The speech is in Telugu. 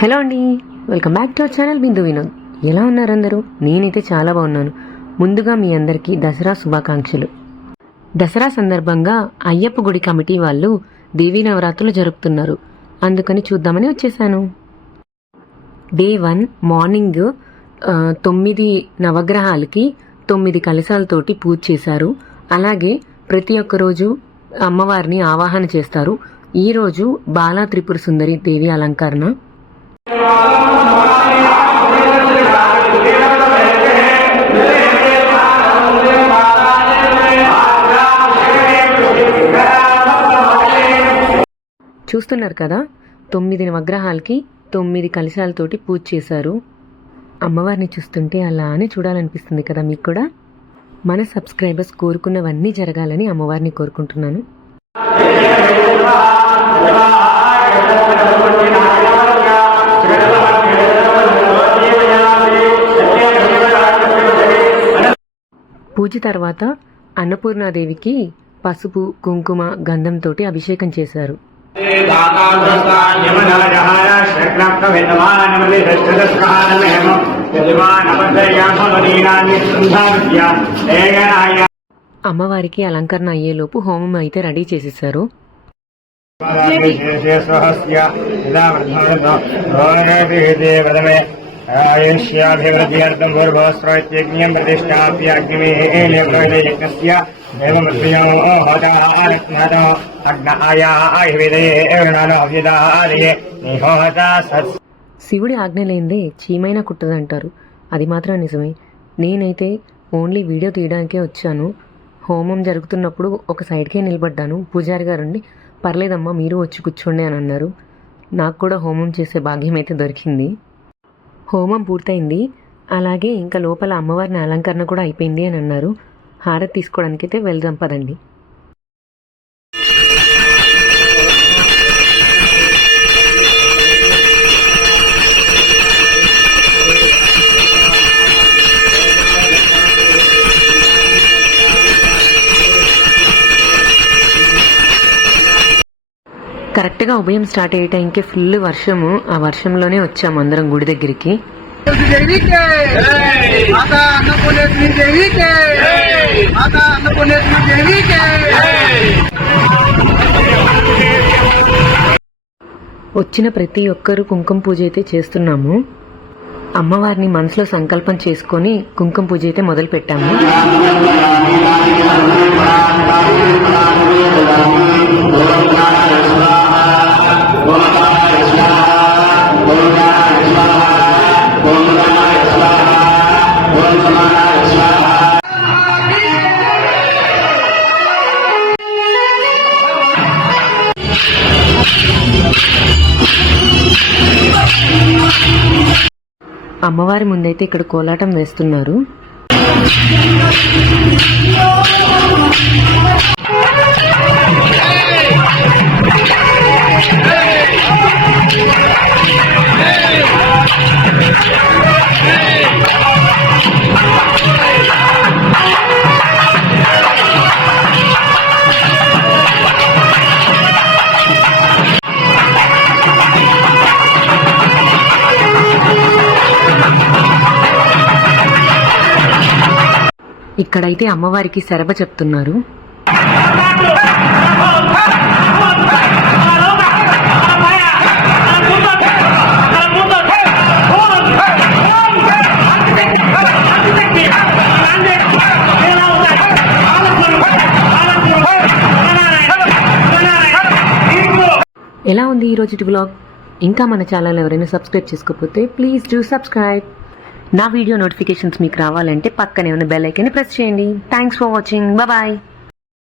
హలో అండి welcome back to our channel Bindu Vinod. ఎలా ఉన్నారు అందరూ? నేనైతే చాలా బాగున్నాను. ముందుగా మీ అందరికీ దసరా శుభాకాంక్షలు. దసరా సందర్భంగా అయ్యప్ప గుడి కమిటీ వాళ్ళు దేవీ నవరాత్రులు జరుపుతున్నారు. అందుకని చూద్దామని వచ్చేసాను. డే వన్ మార్నింగ్ తొమ్మిది నవగ్రహాలకి తొమ్మిది కలశాలతోటి పూజ చేశారు. అలాగే ప్రతి ఒక్క రోజు అమ్మవారిని ఆవాహన చేస్తారు. ఈరోజు బాలా త్రిపుర సుందరి దేవి అలంకరణ. చూస్తున్నారు కదా తొమ్మిది నవగ్రహాలకి తొమ్మిది కలశాలతోటి పూజ చేశారు. అమ్మవారిని చూస్తుంటే అలానే చూడాలనిపిస్తుంది కదా మీకు కూడా? మన సబ్స్క్రైబర్స్ కోరుకున్నవన్నీ జరగాలని అమ్మవారిని కోరుకుంటున్నాను. పూజ తర్వాత అన్నపూర్ణాదేవికి పసుపు కుంకుమ గంధంతో అభిషేకం చేశారు. అమ్మవారికి అలంకరణ అయ్యేలోపు హోమం అయితే రెడీ చేసేసారు. ఆయుష్యాభివృద్ధ్యర్థం పూర్వస్త్రోత్యజ్ఞం ప్రతిష్టాప్యాగ్నిమేయజ్ఞస్య దేవమృత్యో హోతారత్నతో అగ్నాయాయువిదే శివుడి ఆజ్ఞ లేనిదే చీమైనా కుట్టదంటారు. అది మాత్రం నిజమే. నేనైతే ఓన్లీ వీడియో తీయడానికే వచ్చాను. హోమం జరుగుతున్నప్పుడు ఒక సైడ్కే నిలబడ్డాను. పూజారి గారుండి పర్లేదమ్మా మీరు వచ్చి కూర్చోండి అని అన్నారు. నాకు కూడా హోమం చేసే భాగ్యం అయితే దొరికింది. హోమం పూర్తయింది. అలాగే ఇంకా లోపల అమ్మవారిని అలంకరణ కూడా అయిపోయింది అని అన్నారు. హారతి తీసుకోవడానికైతే వెళ్దాం పదండి. కరెక్ట్గా ఉభయం స్టార్ట్ అయ్యే టైంకి ఫుల్ వర్షము. ఆ వర్షంలోనే వచ్చాము అందరం గుడి దగ్గరికి. వచ్చిన ప్రతి ఒక్కరూ కుంకుమ పూజ అయితే చేస్తున్నాము. అమ్మవారిని మనసులో సంకల్పం చేసుకొని కుంకుమ పూజ అయితే మొదలు పెట్టాము. అమ్మవారి ముందైతే ఇక్కడ కోలాటం వేస్తున్నారు. ఇక్కడైతే అమ్మవారికి శరభ చెప్తున్నారు. ఎలా ఉంది ఈ రోజు బ్లాగ్ ఇంకా మన ఛానల్ ఎవరైనా సబ్స్క్రైబ్ చేసుకోకపోతే ప్లీజ్ డూ సబ్స్క్రైబ్ నా వీడియో నోటిఫికేషన్స్ మీకు రావాలంటే పక్కనే ఉన్న బెల్ ఐకన్ ప్రెస్ చేయండి. Thanks for watching bye